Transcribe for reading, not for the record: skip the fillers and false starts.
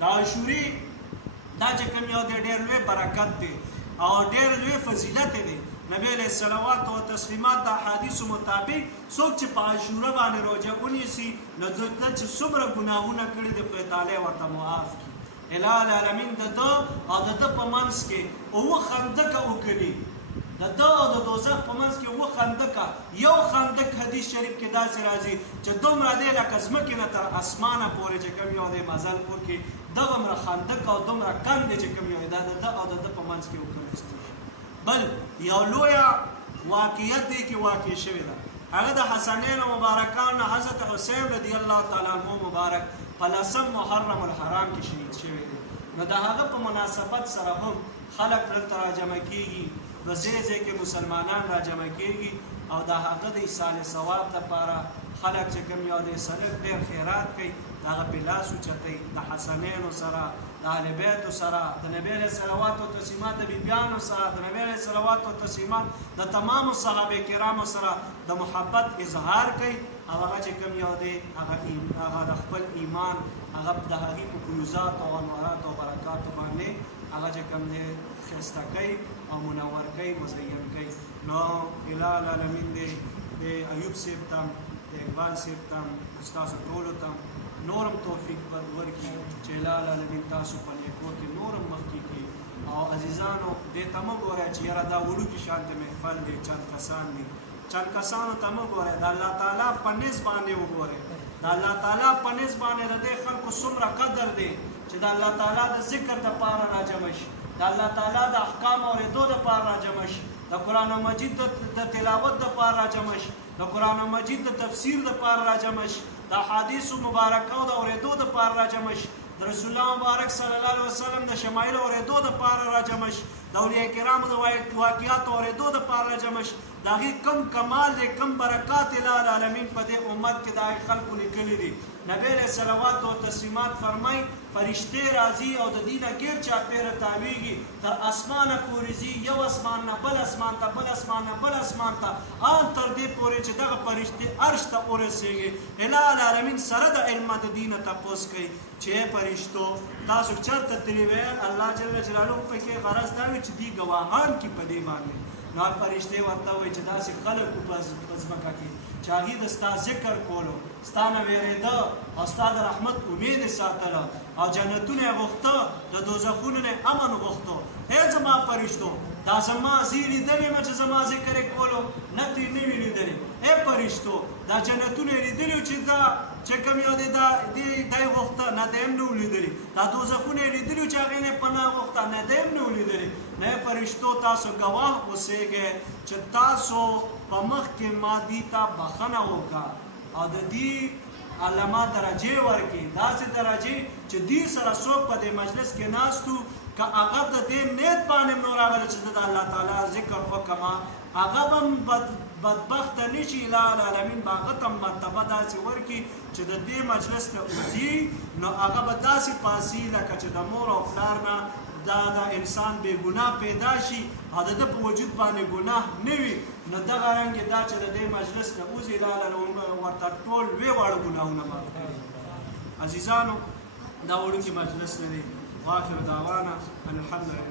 د عاشوري دا چې کوم یو دی ډېر لوی برکت دی او ډېر لوی فضیلت دی. نبی علیه الصلوات و تسلیمات د احادیثو مطابق څوک چې په عاشوره باندې روژه ونیسي نو دلته چې څومره ګناهونه کړي دي خدای تعالی ورته معاف کړي. اله العالمین د ده او د ده په منځ کې اووه خندقه وکړي، د ده او د دوزخ په منځ کې اووه خندقه. یو خندق حدیث شریف کې داسې راځي چې دومره دی لکه ځمکې نه تر اسمانه پورې چې کوم یو دی مزل پور کې دغومره خندق او دومره کند دی چې کوم یو دا د ده او د ده په منځ کې وکړستی. بل یو لویه واقعیت دی کې واقع شوې ده، هغه د حسنین مبارکان حضرت حسین رضی الله تعالی عنه مبارک په 10 محرم الحرام کې شهید شوی دی. نو د هغه په مناسبت سره هم خلک دلته راجمع کېږي، د ځای ځای کې مسلمانان راجمع کېږي او د هغه د ایصال ثواب دپاره خلک چې کوم یو دی سلک ډېر خیرات کوي، د هغه پې لاس اوچتوي، د حسنینو سره، د اهل بیتو سره، د نبی علیه صلوات و تسلیمات د بیبیانو سره، د نبی علیه صلوات و تسلیمات د تمامو صحابه کرامو سره د محبت اظهار کوي او هغه چې کوم یو دی هغه د خپل ایمان هغه د هغې په فیوزاتو او انواراتو او برکاتو باندې هغه چې کوم دی ښایسته کوي او منور کوي، مزین کوي. نو اله العالمین دی د ایوب صاحب ته د اقبال صاحب ته ستاسو ټولو ته نورم توفیق ورکړي چې اله العالمین تاسو په نیکو کې نورم مخکې کړي. او عزیزانو دې ته مه ګورئ چې یاره دا وړوکي شانتې محفل دی، چند کسان دي، چند کسانو ته مه ګورئ، د الله تعالی په نس باندې وګورئ. د الله تعالی په نس باندې د دې خلکو څومره قدر دی چې د الله تعالی د ذکر دپاره راجمع شي، د الله تعالی د احکام اورېدو دپاره راجمع شي، د قرآن مجید د تلاوت دپاره راجمع شي، د قرآن مجید د تفسیر دپاره راجمع شي، د احادیثو مبارکو د اورېدو دپاره راجمع شي، د رسول الله مبارک صلی الله علیه وسلم د شمایل اورېدو دپاره راجمع شي، د اولیاء کرامو د واقعاتو اورېدو دپاره راجمع شي. د هغې کم کمال دی، کم برکات اله العالمین په دې امت کې د هغې خلکو لیکلي دي. نبی علیه صلوات و تسلیمات فرمایي فرشتې راځي او د دې نه ګیر چاپېره تاویږي، تر اسمانه پورې ځي، یو اسمان نه بل اسمان ته، بل اسمان نه بل اسمان ته، ان تر دې پورې چې دغه فرشتې عرش ته ورسېږي. اله العالمین سره د علمه د دې نه تپوس کوي چې فرشتو تاسو چېرته تللي وئ؟ الله جل جلاله پکې غرض دا وي چې دوی ګواهان کړي په دې باندې. نو فرشتې ورته وایي چې داسې خلک وو په ځمکه کې چې هغې د ستا ذکر کولو، ستا نه وېرېده او ستا د رحمت امید یې ساتله او جنتونه یې غوښته، د دوزخونو نه امن غوښتو. ای زما فرشتو دا زما زه لیدلې یم چې زما ذکر یې کولو؟ نه ترې نه وي لیدلې. ای فرشتو دا جنتونه یې لیدلي چې دا چې کوم یو دی دا یې غوښته؟ نه دی هم نه و لیدلي. دا دوزخونه یې لیدلي چې هغې نه یې پناه غوښته؟ نه دی هم نه و لیدلي. نه فرشتو تاسو ګواه اوسېږئ چې تاسو په مخ کې ما دې ته بخښنه وکړه او د دې علما درجې ورکړي، داسې درجې چې دې سره څوک په دې مجلس کې ناست و که هغه د دې نیت باندې هم نه راغلی چې زه د الله تعالی ذکر وکړم، هغه به هم بدبخته نه شي. اله العالمین به هغه ته مرتبه داسې ورکړي چې د دې مجلس ته وځي نو هغه به داسې پاسي لکه چې د مور او پلار نه دا د انسان بې ګناه پیدا شي او د ده په وجود باندې ګناه نه وي. نو دغه رنګې دا چې د دې مجلس نه وځي ورته ټول لوی واړه ګناهونه معاف کړي. عزیزانو دا وړوکي مجلس نه دی. واخر دعوانا ان الحمد لله.